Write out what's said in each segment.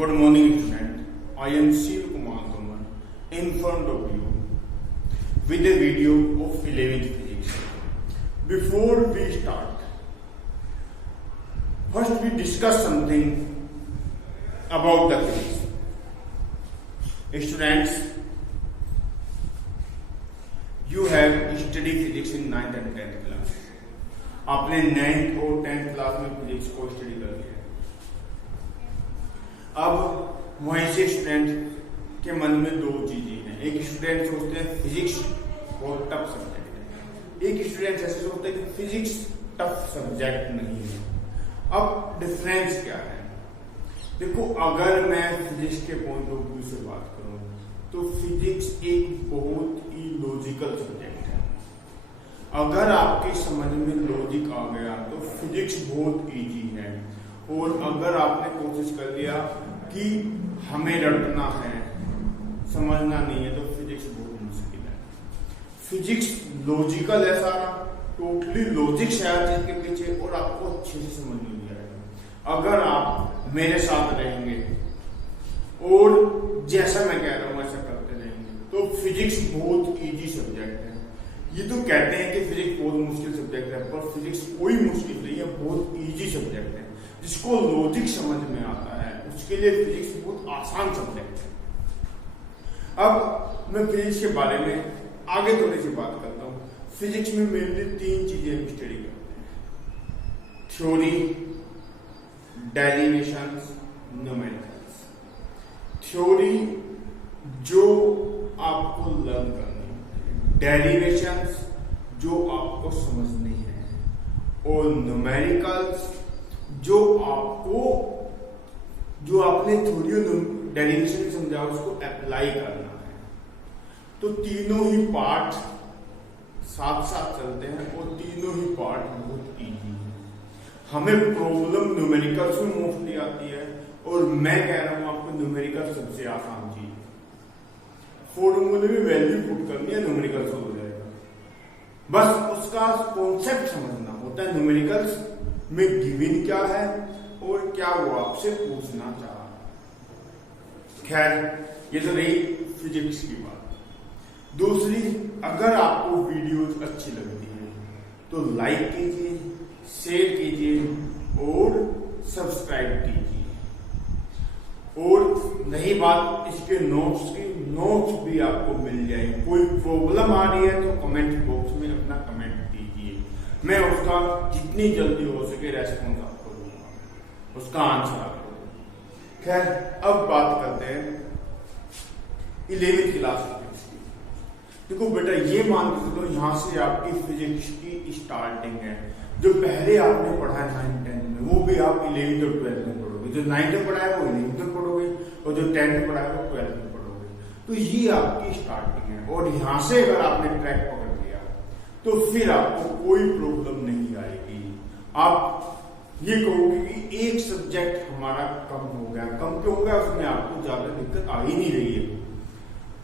Good morning, student. I am Shiv Kumar Kamal in front of you with a video of 11th physics. Before we start, first we discuss something about the physics. Students, you have studied physics in 9th and 10th class. आपने 9th और 10th class में physics को study कर लिया। अब वहीं से student के मन में दो चीजें हैं। एक स्टूडेंट सोचते हैं फिजिक्स बहुत टफ सब्जेक्ट है, एक स्टूडेंट ऐसे सोचते हैं कि फिजिक्स टफ सब्जेक्ट नहीं है। अब डिफरेंस क्या है? देखो, अगर मैं फिजिक्स के पॉइंट ऑफ व्यू से बात करूं तो फिजिक्स एक बहुत ही लॉजिकल सब्जेक्ट है। अगर आपके समझ में लॉजिक आ गया तो फिजिक्स बहुत इजी है, और अगर आपने कोशिश कर लिया कि हमें रटना है, समझना नहीं है, तो फिजिक्स बहुत मुश्किल है। फिजिक्स लॉजिकल है, सारा टोटली लॉजिक है चीज के पीछे, और आपको अच्छे से समझ में नहीं आएगा। अगर आप मेरे साथ रहेंगे और जैसा मैं कह रहा हूं वैसा करते रहेंगे तो फिजिक्स बहुत इजी सब्जेक्ट है। ये तो कहते हैं कि फिजिक्स बहुत मुश्किल सब्जेक्ट है, पर फिजिक्स कोई मुश्किल नहीं है, बहुत इजी सब्जेक्ट है। जिसको लॉजिक समझ में आता है उसके लिए फिजिक्स बहुत आसान सब्जेक्ट है। अब मैं फिजिक्स के बारे में आगे थोड़ी सी बात करता हूँ। फिजिक्स में मेनली तीन चीजें हम स्टडी करते हैं: थ्योरी, डेरिवेशंस, न्यूमेरिकल्स। थ्योरी जो आपको लर्न करनी है, डेरिवेशंस जो आपको समझनी है, और न्यूमेरिकल्स जो आपने थ्योरी और डेरिवेशन समझा उसको अप्लाई करना है। तो तीनों ही पार्ट साथ साथ चलते हैं और तीनों ही पार्ट बहुत इजी है। हमें प्रॉब्लम न्यूमेरिकल्स में मोस्टली आती है, और मैं कह रहा हूं आपको न्यूमेरिकल सबसे आसान चीज है। फॉर्मूले में वैल्यू पुट करनी है, न्यूमेरिकल्स हो जाएगा। बस उसका कॉन्सेप्ट समझना होता है। न्यूमेरिकल्स में गिवन क्या है और क्या वो आपसे पूछना चाह रहा है। खैर, ये तो रही फिजिक्स की बात। दूसरी, अगर आपको वीडियोज अच्छी लगती है तो लाइक कीजिए, शेयर कीजिए और सब्सक्राइब कीजिए। और नहीं बात इसके नोट्स की, नोट्स भी आपको मिल जाएंगे। कोई प्रॉब्लम आ रही है तो कमेंट बॉक्स में अपना कमेंट दीजिए, मैं उसका जितनी जल्दी हो सके रेस्पॉन्स आपको दूंगा, उसका आंसर आपको दूंगा। खैर, अब बात करते हैं 11th क्लास फिजिक्स की। देखो बेटा, ये मान के चलो यहां से आपकी फिजिक्स की स्टार्टिंग है। जो पहले आपने पढ़ा है 9th 10th में, वो भी आप 11th और 12th में पढ़ोगे। जो 9th में पढ़ा है वो 11th में पढ़ोगे, और जो 10th में पढ़ा है वो 12th में पढ़ोगे। तो ये आपकी स्टार्टिंग है, और यहां से अगर आपने ट्रैक पकड़ लिया तो फिर आपको कोई प्रॉब्लम नहीं आएगी। आप ये कहोगे कि एक सब्जेक्ट हमारा कम हो गया। कम क्यों हो गया? उसमें आपको ज्यादा दिक्कत आ ही नहीं रही है।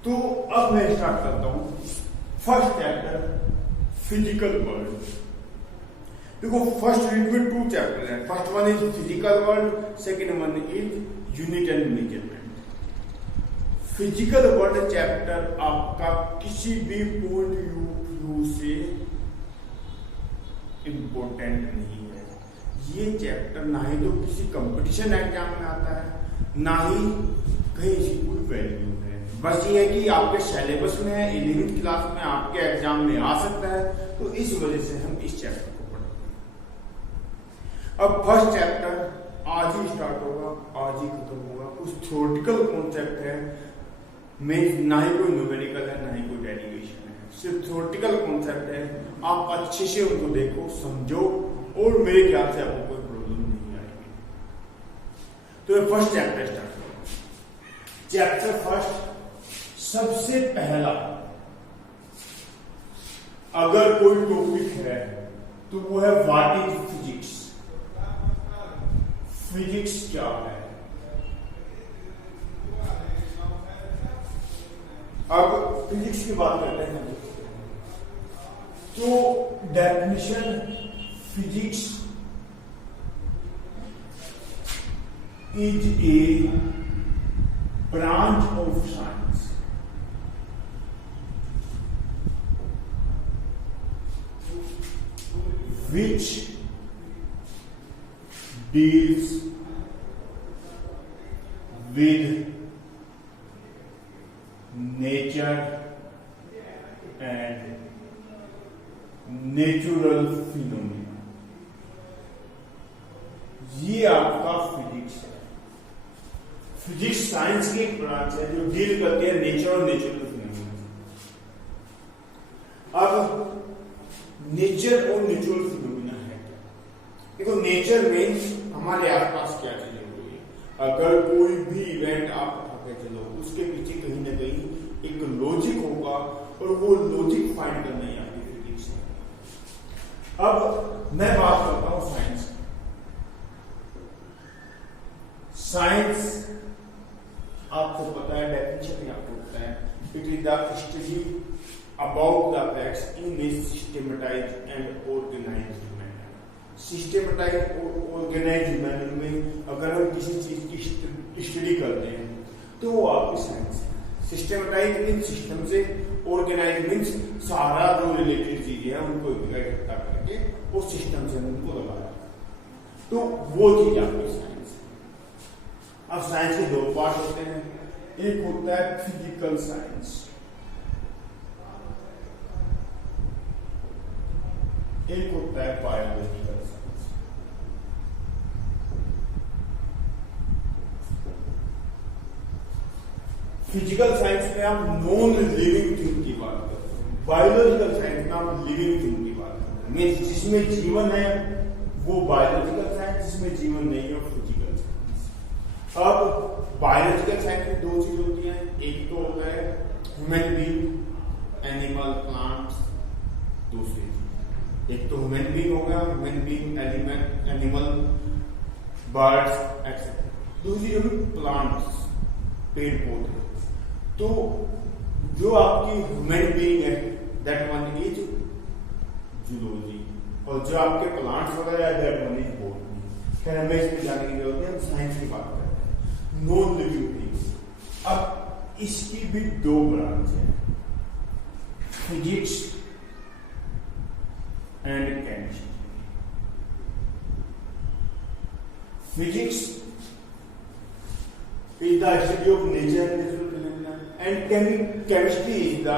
तो अब मैं स्टार्ट करता हूं फर्स्ट चैप्टर, फिजिकल वर्ल्ड। देखो, फर्स्ट यूनिट में 2 चैप्टर है। First one is physical world, second one is unit and measurement. Physical world chapter आपका किसी भी पॉइंट व्यू से इंपॉर्टेंट नहीं है। ये चैप्टर ना ही तो किसी कंपटीशन एग्जाम में आता है, ना ही कहीं इसकी कोई वैल्यू है। बस ये है कि आपके सिलेबस में है, 11th क्लास में आपके एग्जाम में आ सकता है, तो इस वजह से हम इस चैप्टर को पढ़ते हैं। अब फर्स्ट चैप्टर आज ही स्टार्ट होगा, आज ही खत्म होगा। कुछ थ्योरेटिकल कॉन्सेप्ट है, में ना ही कोई न्यूमेरिकल है, ना ही कोई डेरिवेशन है, सिर्फ थ्योरेटिकल कॉन्सेप्ट है। आप अच्छे से उनको देखो, समझो, और मेरे ख्याल से आपको कोई प्रॉब्लम नहीं आएगी। तो मैं फर्स्ट चैप्टर स्टार्ट करूंगा। चैप्टर फर्स्ट, सबसे पहला अगर कोई टॉपिक है तो वो है व्हाट इज फिजिक्स। फिजिक्स क्या है? अब फिजिक्स की बात करते हैं तो definition physics is a branch of science which deals with nature and natural phenomena. ये आपका फिजिक्स है। फिजिक्स साइंस की एक ब्रांच है जो डील करती है नेचर और नेचुरल फिनोमिना। अब नेचर और नेचुरल फिनोमिना है क्या? देखो, नेचर मीन्स हमारे आसपास क्या चीजें हो रही है। अगर कोई भी इवेंट आप उठा के चलो, उसके पीछे कहीं ना कहीं एक लॉजिक होगा और वो लॉजिक फाइंड करना ही आपकी फिजिक्स है। अब मैं बात करता हूं साइंस। साइंस आपको पता है, डेफिनेशन भी आपको पता है, it is the study about the facts in a systematized and organized manner. Systematized और ऑर्गेनाइज्ड मैनर में अगर हम किसी चीज की स्टडी करते हैं तो वो आपकी साइंस है। सिस्टमेटाइज मीन्स सिस्टम से, ऑर्गेनाइज मीन्स सारा जो रिलेटेड चीजें हैं उनको इकट्ठा करके उस सिस्टम से उनको लगाया, तो वो चीज आपकी साइंस है। अब साइंस के दो पार्ट होते हैं, एक होता है फिजिकल साइंस, एक होता है बायोलॉजिकल साइंस। फिजिकल साइंस में आप नॉन लिविंग थिंग की बात करते हैं, बायोलॉजिकल साइंस में आप लिविंग थिंग की बात करते हैं। जिसमें जीवन है वो बायोलॉजिकल साइंस, जिसमें जीवन नहीं है फिजिकल साइंस। अब बायोलॉजिकल साइंस में दो चीज होती हैं, एक तो होता है ह्यूमन बीइंग, एनिमल, प्लांट्स। दूसरी एक तो ह्यूमन बीइंग हो गया, human being, animal, birds etcetera. दूसरी होगी प्लांट्स, पेड़ पौधे। तो जो आपकी ह्यूमन बीइंग है दैट वन इज जूलॉजी, और जो आपके प्लांट्स वगैरह है दैट वन इज बॉटनी। खैर हमें इसमें जाने की जरूरत है, हम साइंस की बात करते हैं, नॉन लिविंग थिंग्स। अब इसकी भी दो ब्रांच है, physics and chemistry. Physics is the study of nature and natural phenomena, and chemistry is the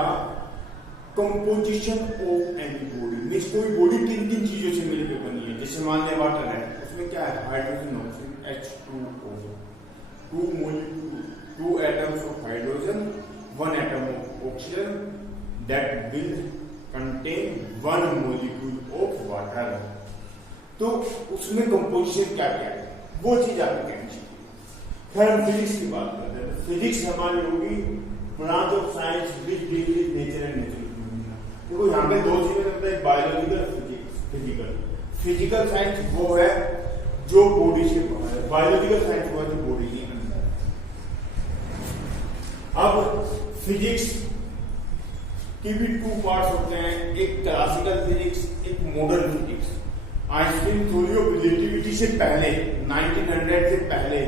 composition of any body। Means कोई बॉडी किन किन चीजों से मिलकर बनी है। जैसे मान लिया वाटर है, उसमें क्या है, hydrogen, oxygen, H2O, two atoms of hydrogen, one atom of oxygen that will contain one molecule of water। तो उसमें कंपोजिशन क्या क्या है, वो चीज आपकी केमिस्ट्री। फिर हम फिजिक्स की बात करते हैं, तो फिजिक्स हमारी होगी branch of science which deal with nature and natural phenomena. देखो यहाँ पे दो चीजें होता है, बायोलॉजिकल, फिजिकल। फिजिकल साइंस वो है जो बॉडी से बाहर है, बायोलॉजिकल साइंस वो है जो बॉडी के अंदर है। अब फिजिक्स की भी टू पार्ट्स होते हैं, एक क्लासिकल फिजिक्स, एक modern physics. Einstein theory of relativity से पहले 1900 से पहले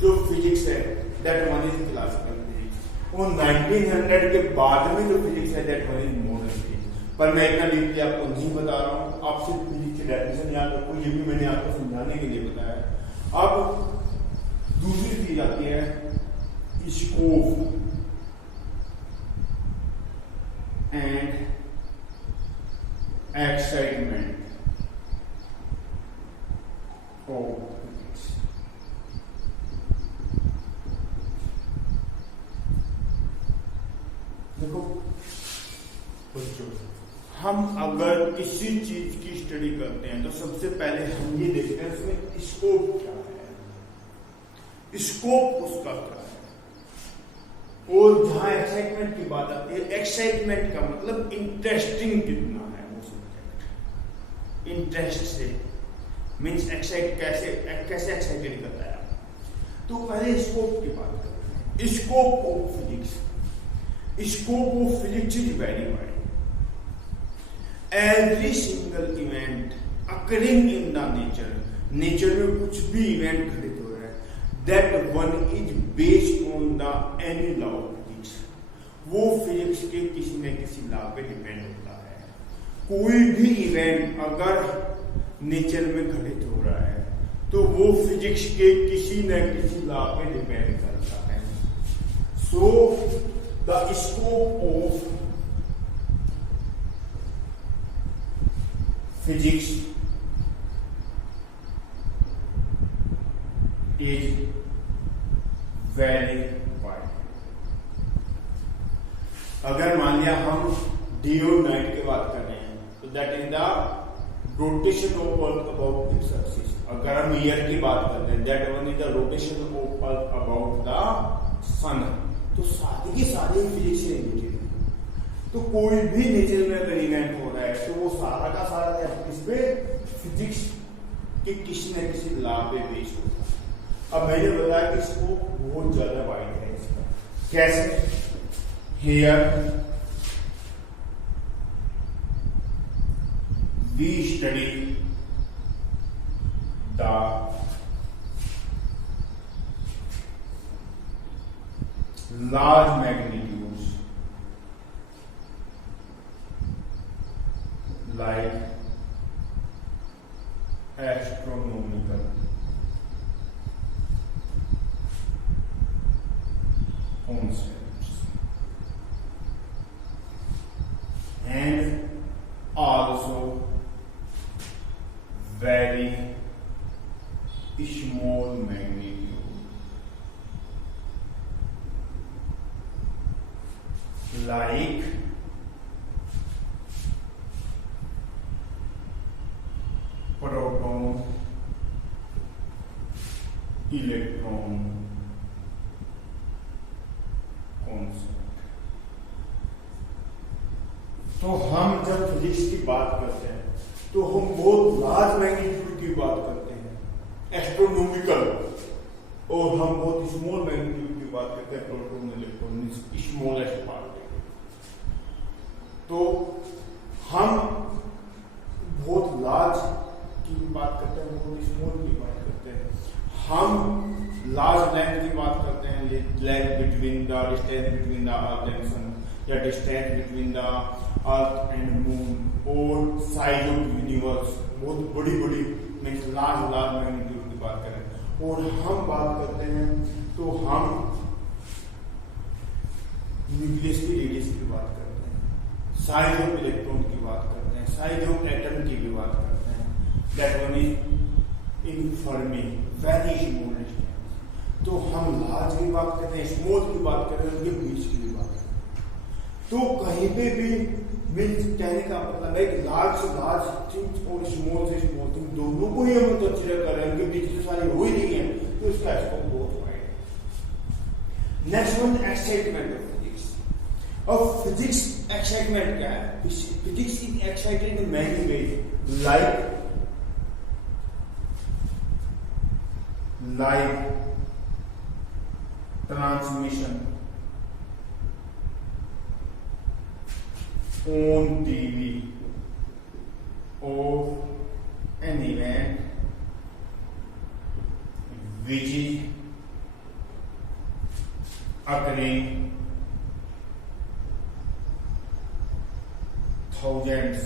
जो फिजिक्स है that one is classical physics, और 1900 के बाद में जो फिजिक्स है that one is modern physics. पर मैं इतना डीपली आपको नहीं बता रहा हूं, आप सिर्फ फिजिक्स की डेफिनेशन याद रखो, ये भी मैंने आपको समझाने के लिए बताया। अब दूसरी चीज आती है scope and excitement of physics. देखो हम अगर किसी चीज की स्टडी करते हैं तो सबसे पहले हम ये देखते हैं उसमें स्कोप क्या है, स्कोप उसका क्या है। और जहां एक्साइटमेंट की बात आती है, एक्साइटमेंट का मतलब इंटरेस्टिंग कितना है वो सब्जेक्ट। इंटरेस्ट से मीन्स एक्साइट कैसे एक्साइटेड करता है। तो पहले स्कोप की बात करते हैं, scope of physics. Scope of physics is very wide. Every single event occurring in the nature में कुछ भी इवेंट घटित हो रहा है, that one is based on the any law of physics. वो फिजिक्स के किसी न किसी लॉ पे डिपेंड होता है। कोई भी इवेंट अगर नेचर में घटित हो रहा है तो वो फिजिक्स के किसी न किसी लॉ पे डिपेंड करता है। So the scope of physics is very wide. अगर मान लिया हम डे और नाइट की बात कर रहे हैं तो that is the rotation of earth about its axis. अगर हम ईयर की बात करते हैं that one is the rotation of earth about the sun. तो सारी की सारी फिजिक्स से रिलेटेड है। तो कोई भी नेचर में अगर इवेंट हो रहा है तो वो सारा का सारा इस पे फिजिक्स के किसी न किसी लॉ पे बेस्ड होता है। अब मैंने बताया कि इसको बहुत ज्यादा वाइड है इसका। कैसे? Here we study the large magnitudes like astronomical concepts and also very small magnitude like proton, electron concept। तो हम जब फिजिक्स की बात करते हैं तो हम बहुत लार्ज मैग्नीट्यूड की बात करते हैं एस्ट्रोनॉमिकल, और हम बहुत स्मॉल मैग्नीट्यूड की बात करते हैं प्रोटॉन इलेक्ट्रॉन स्मॉलेस्ट पार्ट। तो हम बहुत लार्ज की बात करते हैं, बहुत स्मॉल की बात करते हैं। हम लार्ज लेंथ की बात करते हैं, length between the distance between the earth and sun, या distance between the earth and moon, और साइज ऑफ यूनिवर्स, बहुत बड़ी बड़ी मीन्स लार्ज लार्ज मैग्नीट्यूड की बात करें। और हम बात करते हैं तो हम न्यूक्लियस की रेडियस की बात करते हैं, साइज ऑफ इलेक्ट्रॉन की बात करते हैं, साइज ऑफ एटम की भी बात करते हैं। That one is in Fermi, very small distance. तो हम लार्ज की बात करते हैं, स्मॉल की बात करते हैं, उनके बीच की भी बात करते हैं। तो कहीं पे भी मीन्स कहने का मतलब है कि लार्ज से लार्ज थिंग्स और स्मॉल से स्मॉल थिंग दोनों को ही हम कंसीडर कर रहे हैं, उनके बीच में सारी हो ही नहीं है, तो इसका स्कोप बहुत वाइड है। Next one, excitement of physics. अब फिजिक्स एक्साइटमेंट क्या है? Physics is excited in many ways, like transmission on TV of an event which is occurring thousands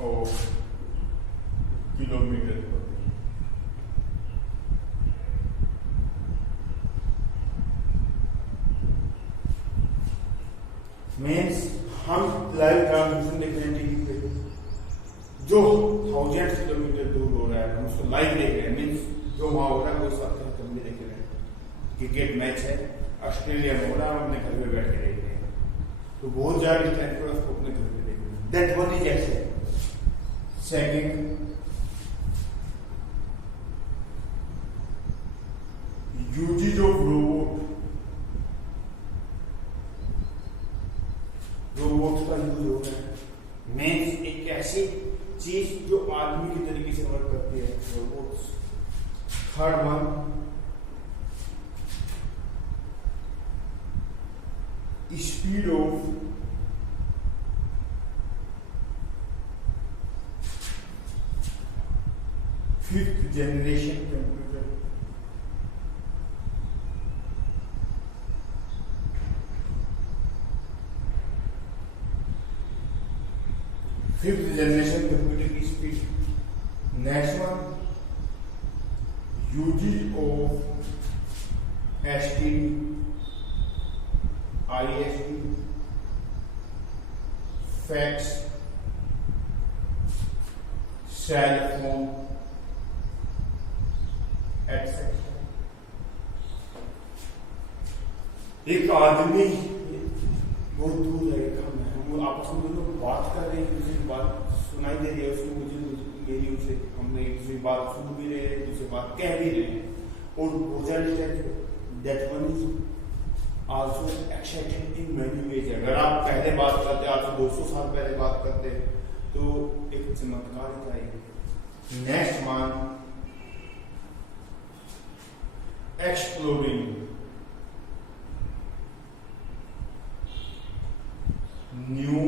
of kilometers away। Means हम लाइव ट्रांसमिशन देख रहे हैं TV पे, जो thousands kilometre दूर हो रहा है, हम उसको लाइव देख रहे हैं। मीन्स जो वहां हो रहा है वो साथ साथ हम भी देख रहे हैं। क्रिकेट मैच है, ऑस्ट्रेलिया में हो रहा है, हम अपने घर में बैठ के देख रहे हैं, तो बहुत ज्यादा डिस्टेंस पर उसको अपने घर में देख रहे हैं। That one is excitement. Second, uses of robot. Robots का यूज हो रहा है, मीन्स एक ऐसी चीज जो आदमी की तरीके से वर्क करती है, robots. Third one, speed of fifth generation computer. Fifth generation computer की speed. Next one, uses of STD, ISD, fax, cell phone etcetera. एक आदमी बहुत दूर रहेगा, हम आपस में दोनों बात कर रहे हैं, दूसरी बात सुनाई दे रही है उसको, मुझे मेरी उसे, हमने एक दूसरी बात सुन भी रहे हैं, दूसरी बात कह भी रहे हैं, और that one is also excited in many veg. अगर आप पहले बात करते, आज से 200 साल पहले बात करते तो एक चमत्कार चाहिए। Next one, exploring new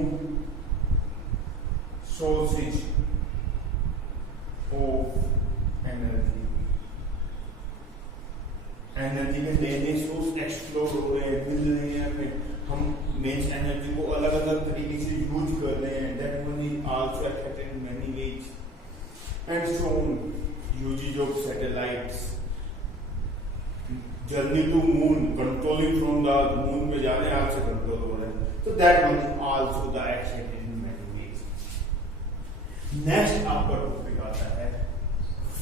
sources of energy. Energy के नए नए सोर्स एक्सप्लोर हो रहे हैं, मिल रहे हैं हमें, हम मेन्स एनर्जी को अलग अलग तरीके से यूज कर रहे हैं। That one is also affected in many ways and so on. Uses of satellites, journey to moon, controlling from the moon में जा रहे हैं, आपसे कंट्रोल हो रहा है, तो that one is also the excited in many veg. Next आपका टॉपिक आता है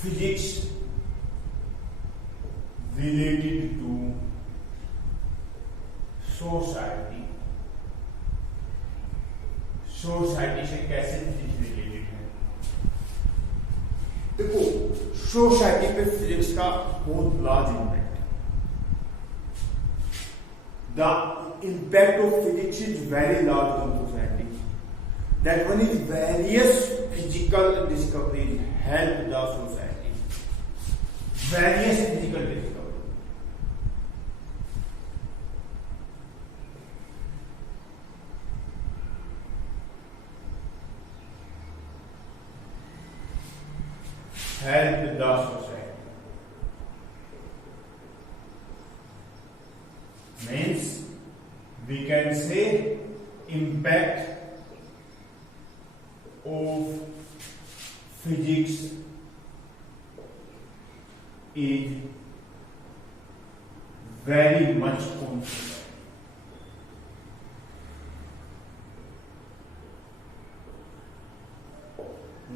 physics related to society. Society से कैसे फिजिक्स रिलेटेड है? देखो, सोसाइटी पे फिजिक्स का बहुत large impact. The impact of physics is very large on society. That one is various physical discoveries help the society. Various physical discovery, help the society, means we can say impact of physics is very much on society.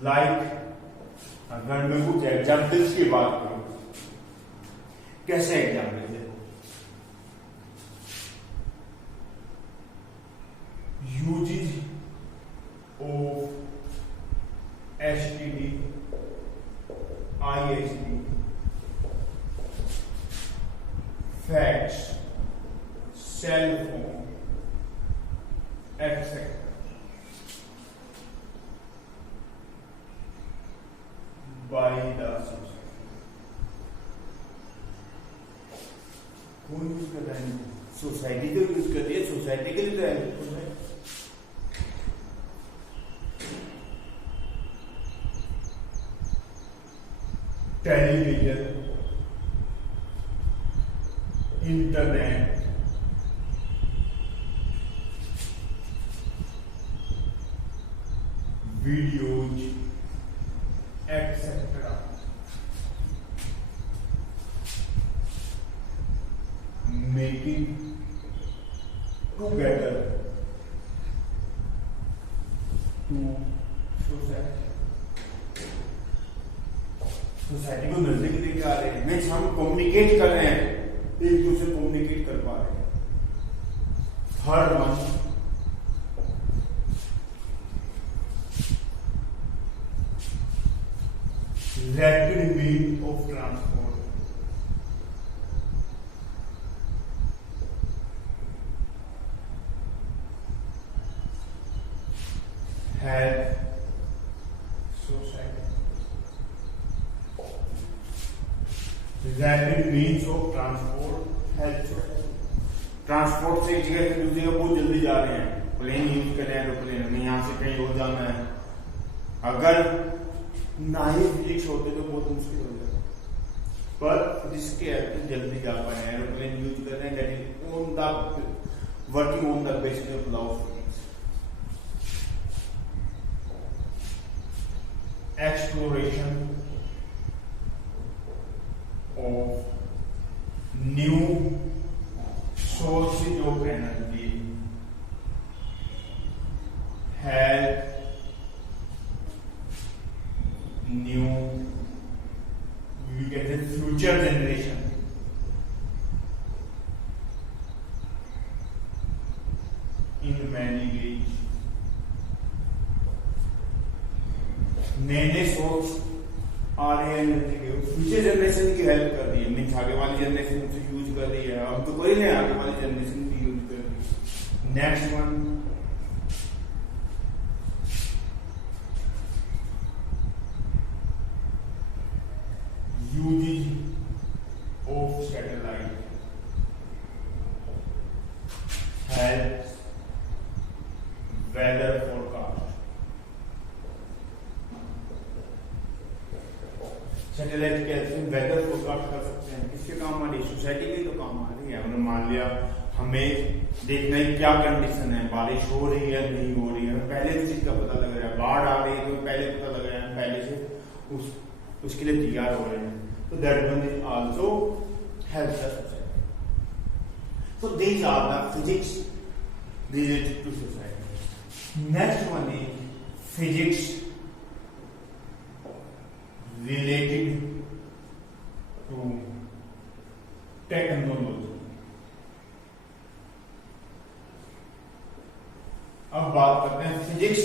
Like अगर मैं कुछ examples की बात करूं, कैसे example देखो, uses of STD, ISD, fax, cell phone etcetera. By the society, कौन use कर रहा है? सोसाइटी तो यूज कर रही है, सोसाइटी के लिए तो हेल्पफुल है। Television, internet, videos etc. Making together to society. Society को नजदीक लेके आ रहे हैं, मीन्स हम कम्युनिकेट कर रहे हैं, एक दूसरे कम्युनिकेट कर पा रहे हैं। Third one, rapid means of transport, help society. Rapid means of transport help society. Transport से एक जगह से दूसरी जगह बहुत जल्दी जा रहे हैं, प्लेन यूज करें, एरोप्लेन, हमें यहाँ से कहीं और जाना है, अगर ना ही फिजिक्स होते तो बहुत मुश्किल हो जाता, पर जिसके जल्दी जा पाए, एरोप्लेन यूज कर रहे हैं, that is on the working on the basis of law of physics. exploration of new sources of energy help new, we get the future generation in many ways. नए सोर्स आ रहे हैं energy के, future generation की help कर रही है, means आगे वाली जनरेशन से यूज कर रही है, अब तो कोई नहीं, आगे वाली जनरेशन भी यूज कर रही है। Next one, uses of satellite helps weather forecast. Satellite के हेल्प से वेदर फोरकास्ट कर सकते हैं। किसके काम आ रही है? सोसाइटी के तो काम आ रही है। हमने मान लिया हमें देखना है क्या कंडीशन है, बारिश हो रही है नहीं हो रही है, पहले से चीज का पता लग रहा है, बाढ़ आ रही है तो पहले पता लग रहा है, पहले से उसके लिए तैयार हो रहे हैं। तो that one is also help the society. So these are the physics related to society. Next one is physics related to technology। अब बात करते हैं फिजिक्स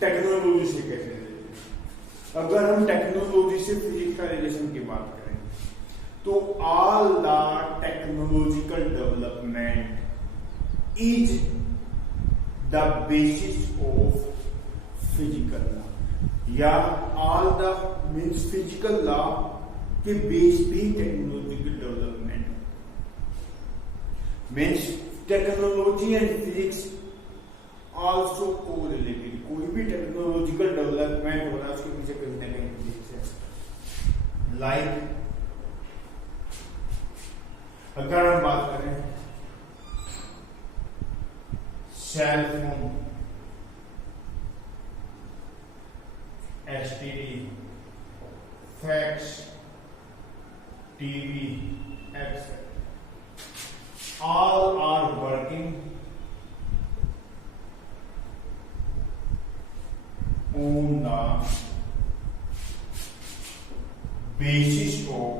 टेक्नोलॉजी से कैसे रिलेटेड। अगर हम टेक्नोलॉजी से फिजिक्स का रिलेशन की बात करें तो all the technological development is the basis of physical law, या all the means physical law के बेस पे technological development means technology and physics also correlated. कोई भी टेक्नोलॉजिकल डेवलपमेंट हो रहा है उसके पीछे कहीं ना कहीं फिजिक्स है। लाइक अगर हम बात करें cell phone, STD, fax, TV, etc. All are working on the basis of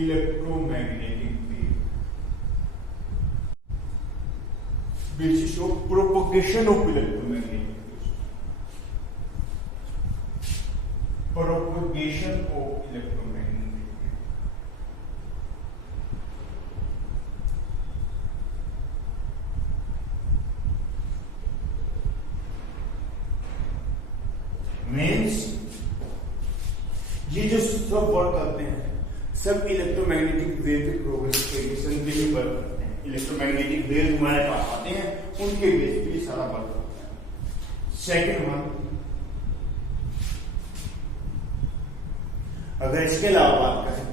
electromagnetic wave, basis of propagation of electromagnetic propagation of electromagnetic wave। Means ये जो सब वर्क करते हैं सब इलेक्ट्रोमैग्नेटिक वेव के प्रोपगेशन के लिए वर्क करते हैं। इलेक्ट्रोमैग्नेटिक वेव हमारे पास आते हैं उनके बेस पे ये सारा वर्क करता है। सेकेंड वन, अगर इसके अलावा बात करें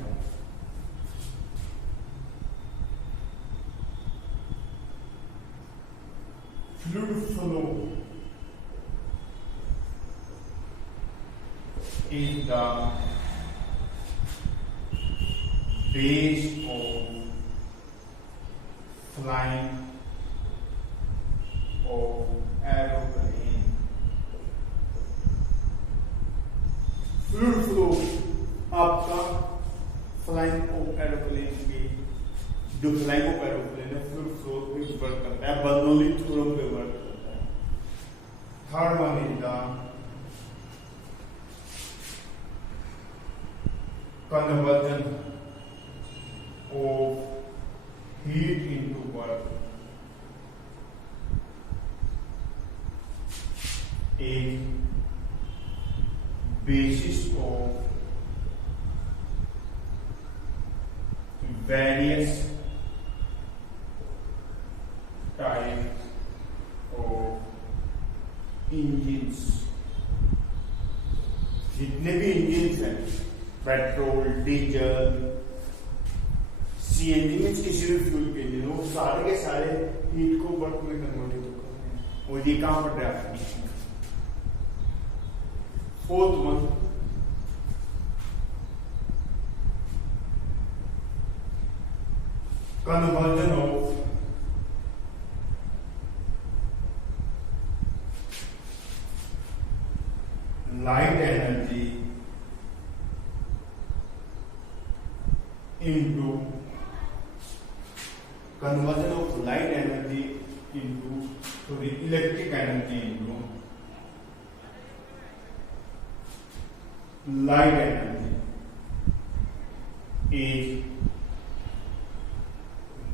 fluid flow is the base of flying of aeroplane. Fluid flow आपका फ्लाइंग ऑफ एरोप्लेन की जो फ्लाइंग ऑफ एरोप्लेन है फ्लूइड फ्लो पे वर्क करता है, बर्नौली थ्योरम पे वर्क करता है। Third one is the conversion of heat into work is basis of various types of engines। जितने भी इंजिन हैं पेट्रोल, डीजल, सीएनजी में किसी भी फ्यूल के इंजन वो सारे के सारे हीट को वर्क में कन्वर्ट करते हैं। और ये कहां पर drive fourth one, conversion of light energy into electric energy into light energy is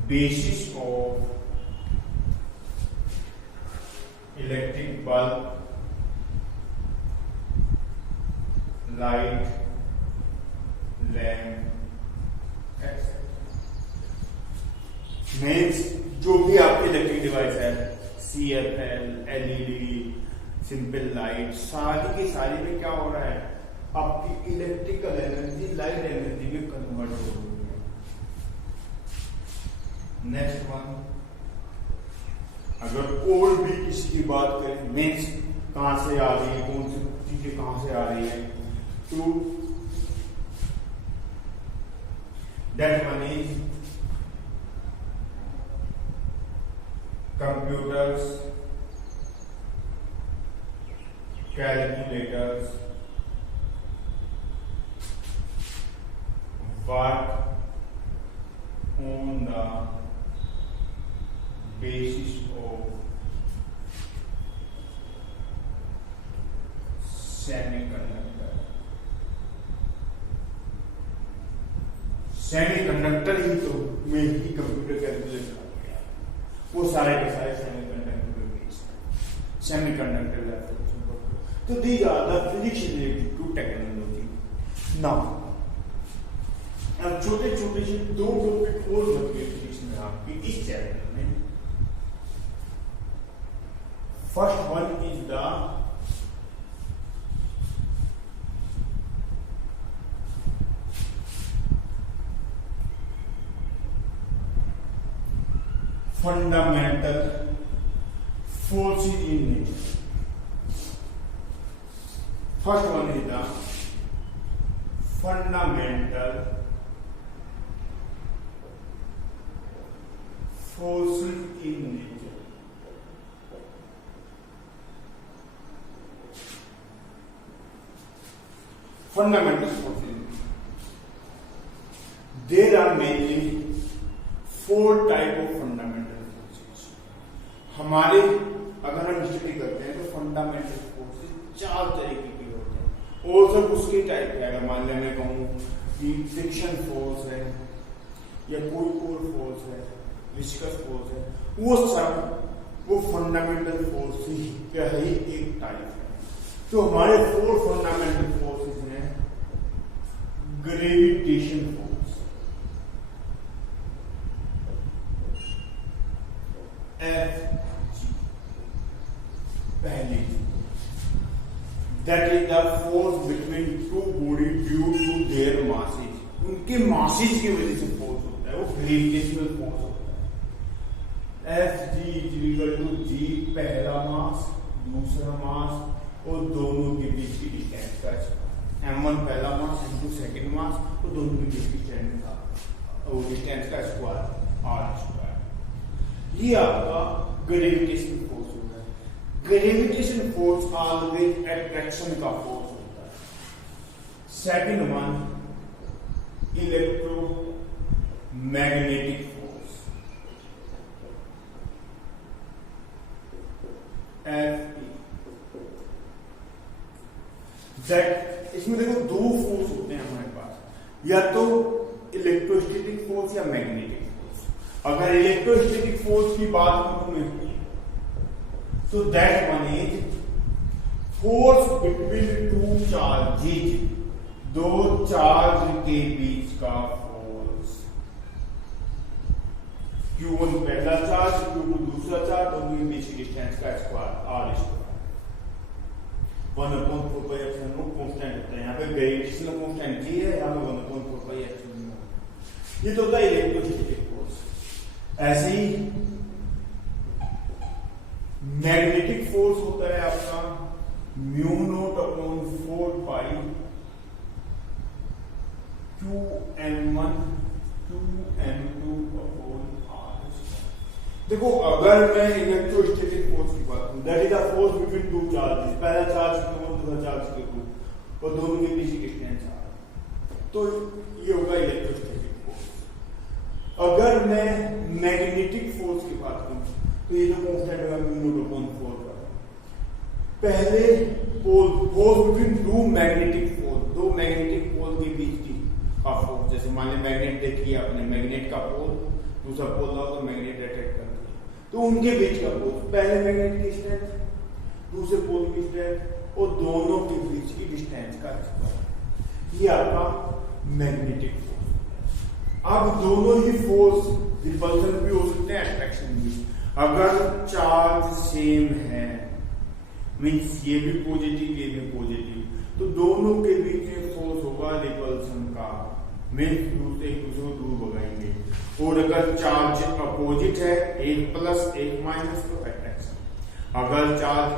basis of electric bulb, light, lamp, etc. Means जो भी आपके इलेक्ट्रिक डिवाइस है, CFL, LED, सिंपल लाइट, सारी की सारी में क्या हो रहा है, आपकी इलेक्ट्रिकल एनर्जी लाइट एनर्जी में कन्वर्ट हो रही है। नेक्स्ट वन, अगर और भी इसकी बात करें, मीन्स कहां से आ रही है, कौन सी चीजें कहां से आ रही है, तो that one is computers, calculators, work on the basis of semiconductor. Semiconductor ही तो में ही कंप्यूटर कैलकुलेटर, वो सारे के सारे सेमीकंडक्टर तो these are the physics related to technology. Now अब छोटे छोटे से दो टॉपिक और बचे फिजिक्स में आपके इस चैप्टर में। First one is the fundamental forces in nature. First one is the fundamental forces in nature. Fundamental forces. There are mainly four type of fundamental forces. हमारे अगर हम स्टडी करते हैं तो फंडामेंटल फोर्सेस चार तरीके के होते हैं और सब उसके टाइप है। अगर मान लें मैं कहूँ कि फ्रिक्शन फोर्स है या कोई और फोर्स है, विस्कस फोर्स है, वो सब वो फंडामेंटल फोर्स का ही एक टाइप है। तो हमारे फोर फंडामेंटल फोर्सेस हैं। ग्रेविटेशन फोर्स, F पहली, that is the force between two body due to their masses. उनके masses की वजह से फोर्स होता है, वो ग्रेविटेशनल फोर्स होता है। Fg is equal to G पहला मास, दूसरा मास और दोनों के बीच की डिस्टेंस का स्क्वायर। M1 पहला मास, M2 सेकंड मास और दोनों के बीच की डिस्टेंस का स्क्वायर, R स्क्वायर। ये आपका ग्रेविटेशन फोर्स होता है। ग्रेविटेशन फोर्स ऑलवेज अट्रैक्शन का फोर्स होता है। Second one electromagnetic force, Fe। That इसमें देखो दो फोर्स होते हैं हमारे पास, या तो इलेक्ट्रोस्टैटिक फोर्स या मैग्नेटिक। अगर इलेक्ट्रोस्टैटिक फोर्स की बात करूं मैं तो that one is force between two charges, दो चार्ज के बीच का फोर्स। Q1 पहला चार्ज, Q2 दूसरा चार्ज, दोनों के बीच की डिस्टेंस का स्क्वायर, R स्क्वायर। 1/4πε0 कांस्टेंट होता है। यहाँ पे ग्रेविटेशनल कांस्टेंट G है, यहाँ पे 1/4πε0। ये तो होता है इलेक्ट्रोस्टैटिक फोर्स। ऐसे ही मैग्नेटिक फोर्स होता है आपका म्यू नोट अपॉन 4 पाई QM1 QM2 अपॉन R। देखो अगर मैं इलेक्ट्रोस्टैटिक फोर्स की बात करूं, that is the force between two charges, पहला चार्ज Q1 दूसरा चार्ज Q2 और दोनों के बीच की डिस्टेंस R, तो ये होगा इलेक्ट्रोस्टैटिक फोर्स। अगर मैं मैग्नेटिक फोर्स की बात करूं तो ये जो कांस्टेंट है म्यू नोट अपॉन 4 पाई, पहले pole force between two magnetic force, दो मैग्नेटिक पोल के बीच की का फोर्स, जैसे मान लीजिए मैग्नेट देखिए आपने, मैग्नेट का पोल दूसरा पोल लाओ तो मैग्नेट अट्रैक्ट करती है, तो उनके बीच का फोर्स, पहले मैग्नेट की स्ट्रेंथ दूसरे पोल की स्ट्रेंथ और दोनों के बीच की डिस्टेंस का स्क्वायर, ये आपका मैग्नेटिक फोर्स। अब दोनों ही फोर्स रिपल्सन भी हो सकते हैं, अट्रैक्शन भी। अगर चार्ज सेम है, मीन्स ये भी पॉजिटिव ये भी पॉजिटिव, तो दोनों के बीच में फोर्स होगा रिपल्सन का, मीन्स एक दूसरे को दूर भगाएंगे। और अगर चार्ज अपोजिट है, एक प्लस एक माइनस, तो अट्रैक्शन। अगर चार्ज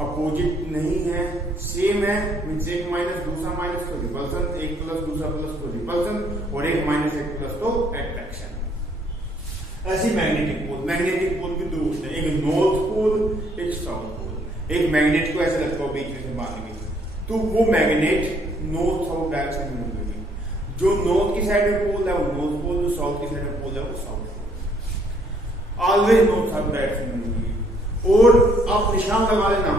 अपोजिट नहीं है, सेम है, मीन्स एक माइनस दूसरा माइनस तो रिपल्सन, एक प्लस दूसरा प्लस तो रिपल्सन, और एक माइनस एक प्लस तो अट्रैक्शन। ऐसी मैग्नेटिक पोल भी दो होते हैं, एक नॉर्थ पोल एक साउथ पोल। एक मैग्नेट को ऐसे लगता है बीच में से बांध के, तो वो मैग्नेट नॉर्थ साउथ डायरेक्शन में होगी, जो नॉर्थ की साइड में पोल है वो नॉर्थ पोल, जो साउथ की साइड में पोल है वो south pole, always north south direction में होगी। और आप निशान लगा लेना,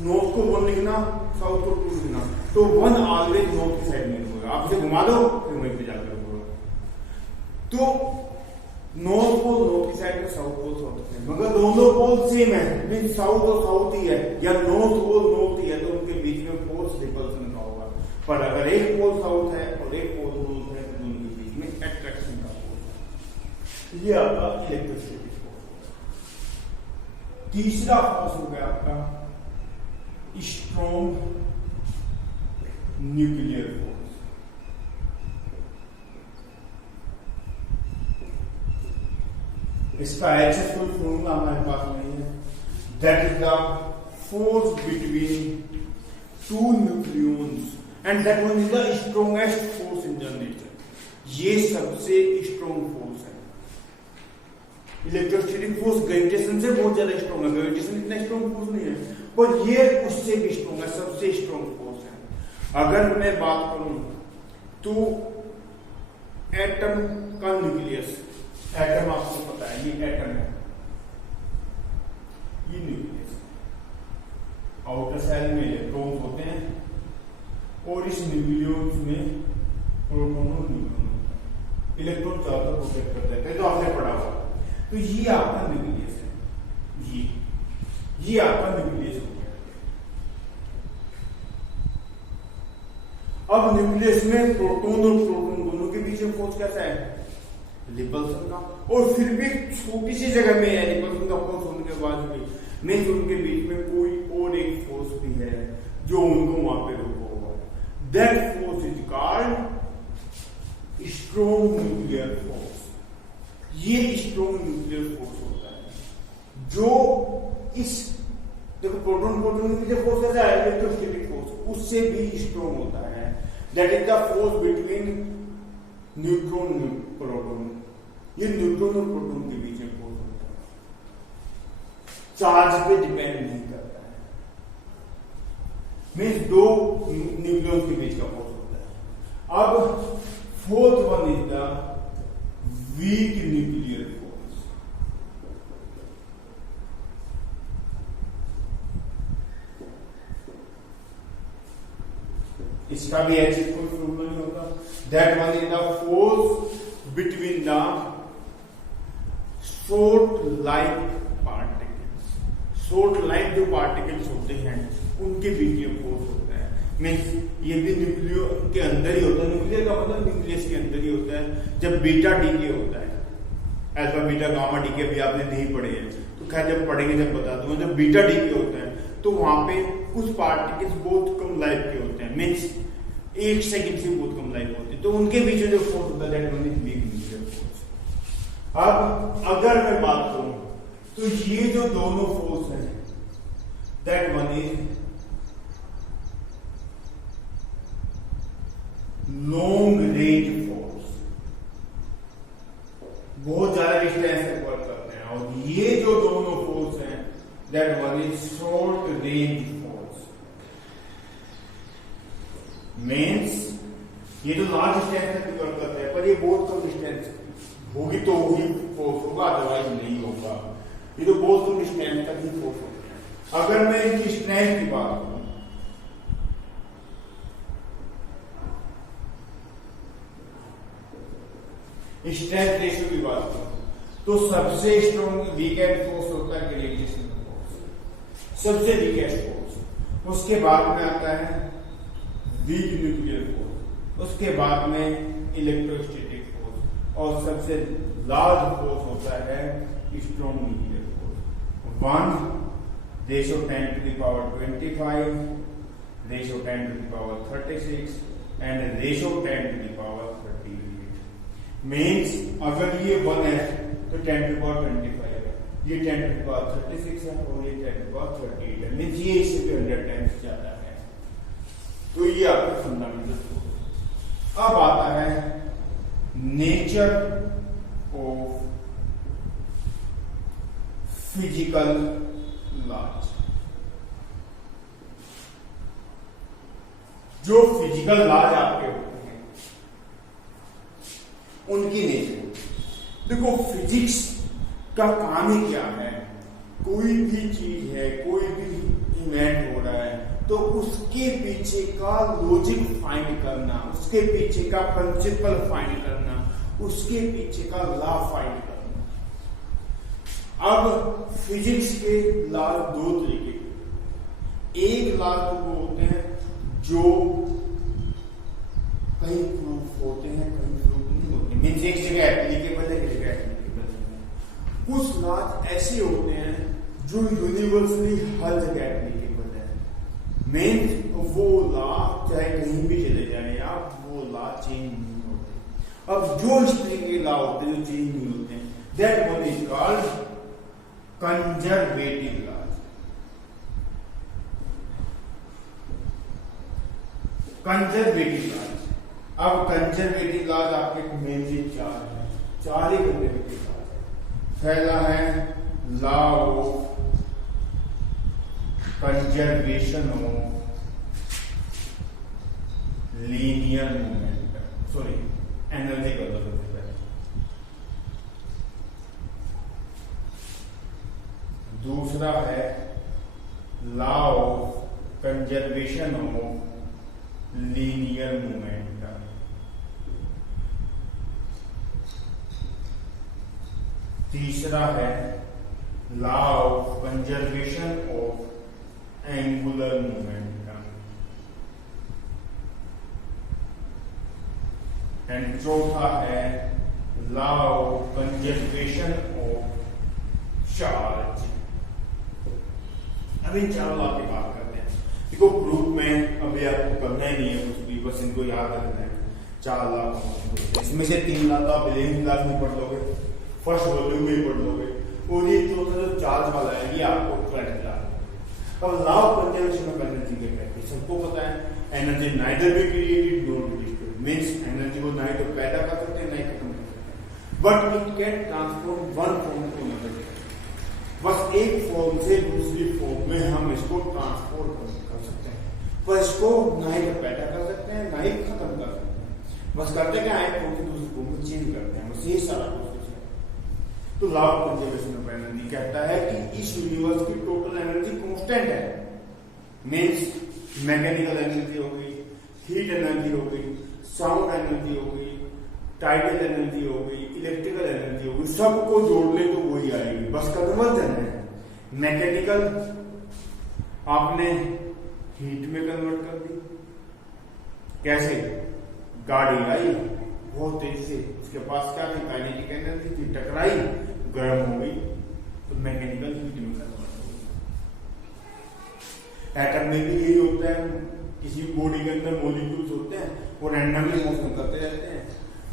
नॉर्थ को 1 लिखना, साउथ को 2 लिखना, तो 1 ऑलवेज नॉर्थ की साइड में होगा। आप इसे घुमा दो फिर वहीं पे जाकर होगा, तो नॉर्थ पोल नॉर्थ की साइड में, साउथ पोल साउथ की साइड में। मगर दोनों पोल सेम है, मीन साउथ और साउथ ही है, या नॉर्थ पोल नॉर्थ ही है, तो उनके बीच में फोर्स रिपल्सन का होगा। पर अगर एक पोल साउथ है और एक पोल नॉर्थ है, तो दोनों के बीच में अट्रैक्शन का फोर्स। ये आपका इलेक्ट्रोस्टैटिक फोर्स। तीसरा फोर्स हो गया आपका स्ट्रॉन्ग न्यूक्लियर फोर्स। इसका एचएसएल फॉर्मूला हमारे पास नहीं है, that is the force between to nucleons and that one is the strongest force in the nature. ये सबसे स्ट्रॉन्ग फोर्स है। इलेक्ट्रोस्टैटिक फोर्स ग्रेविटेशन से बहुत ज्यादा स्ट्रॉन्ग है, ग्रेविटेशन इतना स्ट्रॉन्ग फोर्स नहीं है, पर ये उससे भी स्ट्रॉन्ग है, सबसे स्ट्रॉन्ग फोर्स है। अगर मैं बात करूं तो एटम का न्यूक्लियस, एटम आपको पता है, ये एटम है, ये न्यूक्लियस, आउटर सेल में इलेक्ट्रॉन्स होते हैं और इस न्यूक्लियस में प्रोटॉन और न्यूट्रॉन होता है। इलेक्ट्रॉन चारों तरफ रोटेट करते हैं, तो आपने पढ़ा होगा। तो ये आपका न्यूक्लियस है, ये आपका न्यूक्लियस हो गया। अब न्यूक्लियस में प्रोटॉन और प्रोटॉन दोनों के बीच में फोर्स कैसा है? रिपल्सन का। और फिर भी छोटी सी जगह में है रिपल्सन का फोर्स होने के बाद भी नहीं, उनके बीच में कोई और एक फोर्स भी है जो उनको वहां पे रोका हुआ है। That force is called strong nuclear force. ये स्ट्रॉन्ग न्यूक्लियर फोर्स होता है जो इस, देखो प्रोटॉन प्रोटॉन की जो फोर्स है इलेक्ट्रोस्टैटिक फोर्स, उससे भी स्ट्रॉन्ग होता है। That is the force between neutron proton. ये न्यूट्रॉन और प्रोटॉन के बीच में फोर्स होता है, चार्ज पे डिपेंड नहीं करता है, मीन्स दो न्यूक्लियन के बीच का फोर्स होता है। अब fourth one is the weak nuclear force. इसका भी ऐसे कोई फॉर्मूला नहीं होता। That one is the force between the short line particles. Short line जो पार्टिकल्स होते हैं उनके बीच में फोर्स होता है, मीन्स ये भी न्यूक्लियर के अंदर ही होता है। न्यूक्लियर का मतलब न्यूक्लियस के अंदर ही होता है। जब बीटा डीके होता है, अल्फा बीटा गामा डीके भी आपने नहीं पढ़े हैं, तो खैर जब पढ़ेंगे जब बता दूंगा। जब बीटा डीके होता है तो वहां पे कुछ पार्टिकल्स बहुत कम लाइफ के होते हैं, मीन्स 1 सेकंड से बहुत कम लाइफ होती है, तो उनके बीच में जो फोर्स होता है that one is weak nuclear force. अब अगर मैं बात करूं तो ये जो दोनों फोर्स है that one is long range force, बहुत ज्यादा डिस्टेंस तक वर्क करते हैं। और ये जो दोनों फोर्स हैं that one is short range force. Means ये जो लार्ज डिस्टेंस तक वर्क करते हैं पर ये बहुत कम डिस्टेंस होगी तो वही फोर्स होगा, अदरवाइज नहीं होगा। ये तो बहुत कम डिस्टेंस तक ही फोर्स होते हैं। अगर मैं इनकी स्ट्रेंथ की बात करूं, स्ट्रेंथ रेशियो की बात करूं तो सबसे स्ट्रॉन्ग वीकेस्ट फोर्स होता है ग्रेविटेशनल फोर्स, सबसे वीकेस्ट फोर्स। उसके बाद में आता है वीक न्यूक्लियर फोर्स, उसके बाद में इलेक्ट्रोस्टैटिक फोर्स, और सबसे लार्ज फोर्स होता है strong nuclear force. 1 ratio 10 to the power 25, ratio 10 to the power 36 and ratio 10 to the power 38। Means अगर ये 1 है तो 10 to the power 25 है, ये 10 to the power 36 है और ये 10 to the power 38 है। मीन्स ये इससे भी 100 टाइम्स ज्यादा है। तो ये आपका फंडामेंटल फोर्स। अब आता है नेचर ऑफ फिजिकल लॉज। जो फिजिकल लॉज आपके होते हैं उनकी नेचर। देखो फिजिक्स का काम ही क्या है, कोई भी चीज है, कोई भी इवेंट हो रहा है तो उसके पीछे का लॉजिक फाइंड करना, उसके पीछे का प्रिंसिपल फाइंड करना, उसके पीछे का लॉ फाइंड करना। अब फिजिक्स के लॉ दो तरीके के, एक लॉ तो वो होते हैं जो कहीं प्रूफ होते हैं कहीं प्रूफ नहीं होते, मीन्स एक जगह एप्लीकेबल है एक जगह एप्लीकेबल नहीं है। कुछ लॉ ऐसे होते हैं जो यूनिवर्सली हर जगह एप्लीकेबल है, मीन्स वो लॉ चाहे कहीं भी चले जाए आप, वो लॉ चेंज नहीं होते। अब जो इस तरह के लॉ होते हैं जो चेंज नहीं होते हैं, that one is called conservative laws. Conservative laws. अब कंजर्वेटिव लॉज आपके मेनली 4 हैं, 4 ही कंजर्वेटिव लॉज है। पहला है law of conservation of linear momentum, sorry energy कर दो सबसे पहले। दूसरा है law of conservation of linear momentum. तीसरा है law of conservation of angular momentum. And चौथा है law of conservation of charge. अब इन चारों लॉ की बात करते हैं। देखो ग्रुप में अभी आपको करना ही नहीं है कुछ भी, बस इनको याद रखना है। 4 लॉ, इसमें से 3 लॉ आप 11वीं क्लास में पढ़ लोगे, फर्स्ट वॉल्यूम में पढ़ लोगे, और ये जो चार्ज वाला है ये आपको 12th क्लास में। अब law of conservation of energy के कहते हैं, सबको पता है energy neither be created not be destroyed, means energy को ना ही तो पैदा कर सकते हैं ना ही खत्म कर सकते हैं, but it can transform one form to another. बस एक फॉर्म से दूसरी फॉर्म में हम इसको ट्रांसफॉर्म कर सकते हैं, पर इसको ना ही तो पैदा कर सकते हैं ना ही खत्म कर सकते हैं। बस करते क्या है, फॉर्म से दूसरी फॉर्म में चेंज करते हैं, बस ये सारा प्रोसेस है। तो law of conservation of energy कहता है कि इस यूनिवर्स की टोटल एनर्जी कांस्टेंट है, मींस मैकेनिकल एनर्जी हो गई, हीट एनर्जी हो गई, साउंड एनर्जी हो गई, टाइडल एनर्जी हो गई, इलेक्ट्रिकल एनर्जी हो गई, सबको जोड़ ले तो वही आएगी, बस कन्वर्जन है। मैकेनिकल आपने हीट में कन्वर्ट कर दी, कैसे? गाड़ी आई बहुत तेज से, उसके पास क्या थी, काइनेटिक एनर्जी थी, टकराई, गर्म हो गई, तो मैकेनिकल हीट में कन्वर्ट हो गई। एटम में भी यही होता है, किसी बॉडी के अंदर मॉलिक्यूल्स होते हैं वो रैंडमली मूव करते रहते हैं,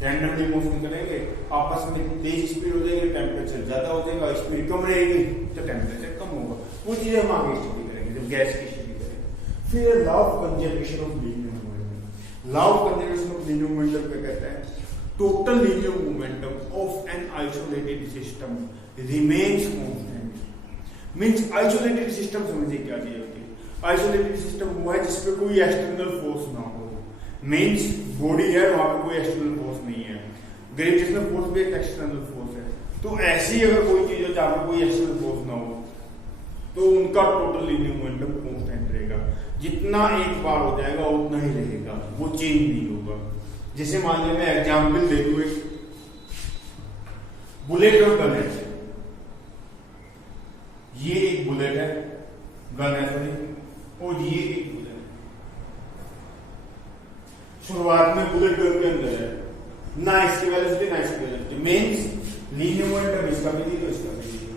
रैंडमली मूव करेंगे, आपस में तेज स्पीड हो जाएगी, टेम्परेचर ज्यादा हो जाएगा, स्पीड कम रहेगी तो टेम्परेचर कम होगा। वो चीजें हम आगे स्टडी करेंगे जब गैस की स्टडी करेंगे। फिर law of conservation of linear momentum, law of conservation of linear momentum क्या कहता है? Total linear momentum of an isolated system remains constant. Means isolated system समझिए क्या चीज होती है। आइसोलेटेड सिस्टम वो है जिसपे कोई एक्सटर्नल फोर्स ना हो। मींस बॉडी है, वहां पे कोई एक्सटर्नल फोर्स नहीं है। ग्रेविटेशनल फोर्स भी एक एक्सटर्नल फोर्स है। तो ऐसी अगर कोई चीज हो जहां पे कोई एक्सटर्नल फोर्स ना हो तो उनका टोटल लीनियर मोमेंटम कांस्टेंट रहेगा। जितना एक बार हो जाएगा उतना ही रहेगा, वो चेंज नहीं होगा। जैसे मान लीजिए मैं एग्जांपल दे दूं, एक बुलेट और गन है। ये एक बुलेट है, गन है सॉरी, और ये एक बुलेट है। शुरुआत में बुलेट गन के अंदर है, ना इसकी वेलोसिटी ना इसकी वेलोसिटी, मींस लीनियर मोमेंटम इसका भी जीरो इसका भी जीरो।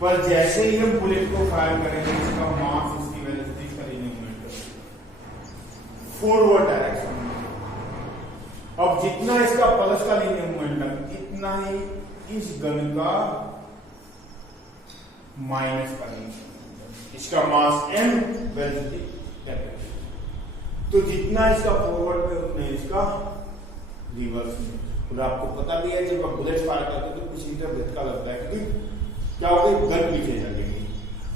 पर जैसे ही हम बुलेट को फायर करेंगे इसका मास इसकी वेलोसिटी इसका लीनियर मोमेंटम फॉरवर्ड डायरेक्शन में। अब जितना इसका प्लस का लीनियर मोमेंटम इतना ही इस गन का माइनस का लीनियर मोमेंटम। इसका मास m, वेलोसिटी कैपिटल। तो जितना इसका फॉरवर्ड में उतना इसका रिवर्स में। और आपको पता भी है जब आप बुलेट फायर करते हो तो किसी तरह झटका लगता है, क्योंकि क्या होगा गन पीछे जाएगी।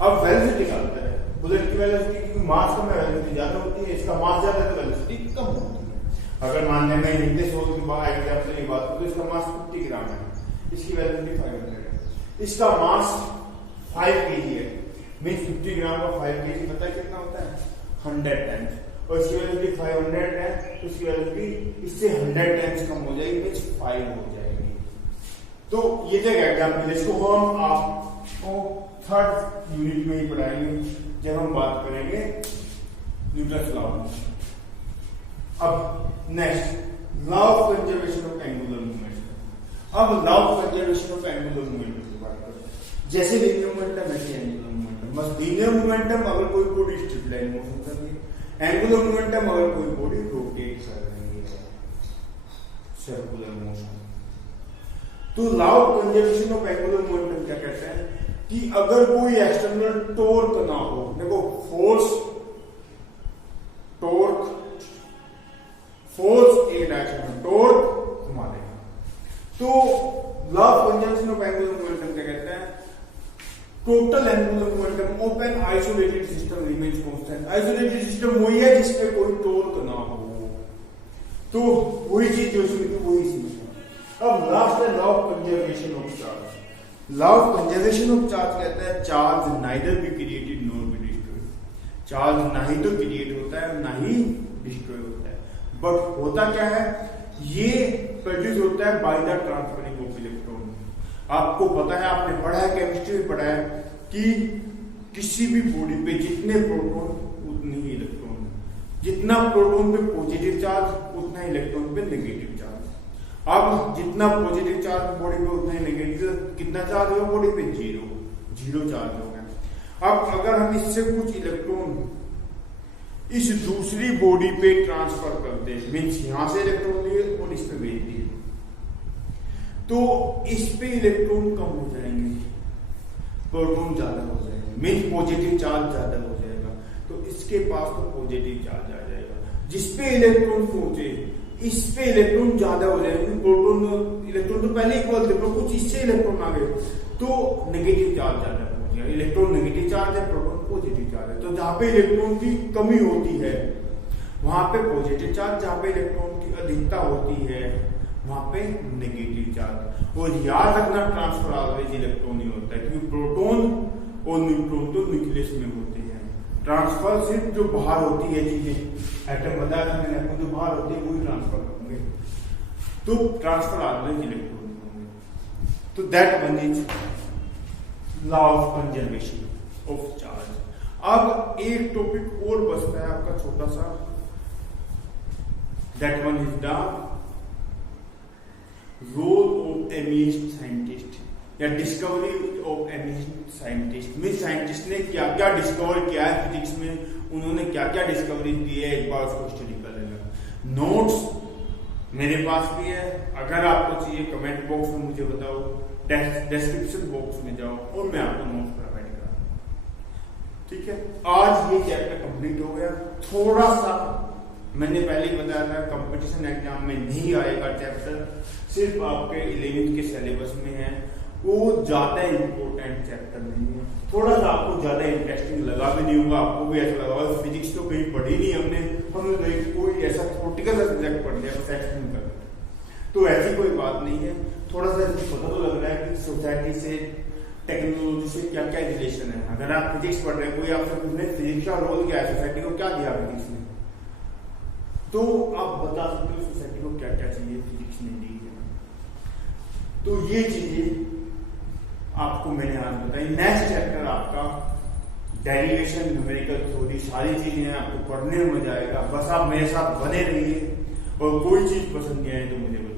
अब वेलोसिटी निकालता है, बुलेट की वेलोसिटी क्योंकि मास कम है वेलोसिटी ज्यादा होती है, इसका मास ज्यादा है तो वेलोसिटी कम होती है। अगर मान लें मैं हिंदी सोच के बाद एग्जांपल की बात करूं तो इसका मास 50 ग्राम है, इसकी वेलोसिटी 500 है। इसका मास 5 kg है, मींस 50 ग्राम का 5 kg पता है कितना होता है? 100 टाइम्स। और इसकी वेलोसिटी 500 है तो इसकी वेलोसिटी इससे 100 टाइम्स कम हो जाएगी, मींस 5 हो जाएगी। तो ये जो एग्जांपल इसको हम आपको थर्ड यूनिट में ही पढ़ाएंगे जब हम बात करेंगे न्यूटन्स लॉ। अब next law of conservation of angular momentum. अब law of conservation of angular momentum की बात करते हैं। जैसे लीनियर मोमेंटम ऐसे एंगुलर मोमेंटम। बस लीनियर मोमेंटम अगर कोई बॉडी स्ट्रेट लाइन मोशन कर रही है, एंगुलर मोमेंटम अगर कोई बॉडी रोटेट कर रही है, सर्कुलर मोशन। तो law of conservation of angular momentum क्या कहता है कि अगर कोई एक्सटर्नल टॉर्क ना हो, देखो फोर्स टॉर्क, फोर्स एक डायरेक्शन में, टॉर्क घुमा देगा। तो law of conservation of angular momentum क्या कहता है? Total angular momentum of an isolated system remains constant. Isolated system वही है जिसपे कोई टॉर्क ना हो, तो वही चीज जो इसमें थी वही इसमें। अब लास्ट है law of conservation of charge. Law of conservation of charge कहता है charge neither be created nor be destroyed. Charge ना ही तो क्रिएट होता है ना ही डिस्ट्रॉय होता है, बट होता क्या है? ये प्रोड्यूस होता है by the transferring of electron. आपको पता है, आपने पढ़ा है, केमिस्ट्री में पढ़ा है कि किसी भी बॉडी पे जितने प्रोटॉन उतने ही इलेक्ट्रॉन, जितना प्रोटॉन पे पॉजिटिव चार्ज उतना ही इलेक्ट्रॉन पे नेगेटिव चार्ज। अब जितना पॉजिटिव चार्ज बॉडी पे उतना ही नेगेटिव, कितना चार्ज होगा बॉडी पे? जीरो चार्ज होगा। अब अगर हम इससे कुछ इलेक्ट्रॉन इस दूसरी बॉडी पे ट्रांसफर कर दे, मीन्स यहां से इलेक्ट्रॉन लिए और इस पे भेज दिए, तो इस पे इलेक्ट्रॉन कम हो जाएंगे, प्रोटॉन ज्यादा हो जाएंगे, मीन्स पॉजिटिव चार्ज ज्यादा हो जाएगा। तो इसके पास तो पॉजिटिव चार्ज आ जाएगा। जिसपे इलेक्ट्रॉन पहुंचे इस पे इलेक्ट्रॉन ज्यादा हो जाएंगे, प्रोटॉन इलेक्ट्रॉन तो पहले इक्वल थे, पर कुछ इससे इलेक्ट्रॉन आ गए तो नेगेटिव चार्ज ज्यादा पहुंच गया। इलेक्ट्रॉन नेगेटिव चार्ज है, प्रोटॉन पॉजिटिव चार्ज है। तो जहां पे इलेक्ट्रॉन की कमी होती है वहां पे पॉजिटिव चार्ज, जहां पे इलेक्ट्रॉन की अधिकता होती है वहां पे नेगेटिव चार्ज। और याद रखना ट्रांसफर ऑलवेज इलेक्ट्रॉन ही होता है, क्योंकि प्रोटॉन और न्यूट्रॉन तो न्यूक्लियस में होते हैं। ट्रांसफर सिर्फ जो बाहर होती है चीजें, एटम बताया था मैंने आपको, जो बाहर होती है वही ट्रांसफर करेंगे, तो ट्रांसफर ऑलवेज इलेक्ट्रॉन होंगे। तो that one is law of conservation of charge. अब एक टॉपिक और बचता है आपका छोटा सा, that one is the role of amazed scientist या discovery of amazed scientist. Mean scientist ने क्या क्या डिस्कवर किया है फिजिक्स में, उन्होंने क्या क्या डिस्कवरी दी है, एक बार उसको स्टडी कर लेना। नोट्स मेरे पास भी है, अगर आपको चाहिए कमेंट बॉक्स में मुझे बताओ, डिस्क्रिप्शन बॉक्स में जाओ और मैं आपको नोट्स प्रोवाइड करूंगा। ठीक है, आज ये चैप्टर कंप्लीट हो गया। थोड़ा सा मैंने पहले ही बताया था कंपटीशन एग्जाम में नहीं आएगा चैप्टर, सिर्फ आपके 11th के सिलेबस में है, वो ज्यादा इंपॉर्टेंट चैप्टर नहीं है, थोड़ा सा आपको ज्यादा इंटरेस्टिंग लगा भी नहीं होगा, आपको भी ऐसा लगा होगा फिजिक्स तो कहीं पढ़ी नहीं हमने कहीं कोई ऐसा थ्योरेटिकल सब्जेक्ट पढ़ लिया बस एक्सप्लेन कर, तो ऐसी कोई बात नहीं है। थोड़ा सा पता तो लग रहा है कि सोसाइटी से टेक्नोलॉजी से क्या क्या रिलेशन है। अगर आप फिजिक्स पढ़ रहे हैं, कोई आपसे पूछने फिजिक्स का रोल क्या है, सोसाइटी को क्या दिया फिजिक्स ने, तो आप बता सकते हो सोसाइटी को क्या क्या चाहिए फिजिक्स ने दी है। तो ये चीजें आपको मैंने आज बताई। नेक्स्ट चैप्टर आपका डेरिवेशन, न्यूमेरिकल थ्योरी, सारी चीजें आपको पढ़ने में मजा आएगा। बस आप मेरे साथ बने रहिए और कोई चीज पसंद नहीं आए तो मुझे बताइए।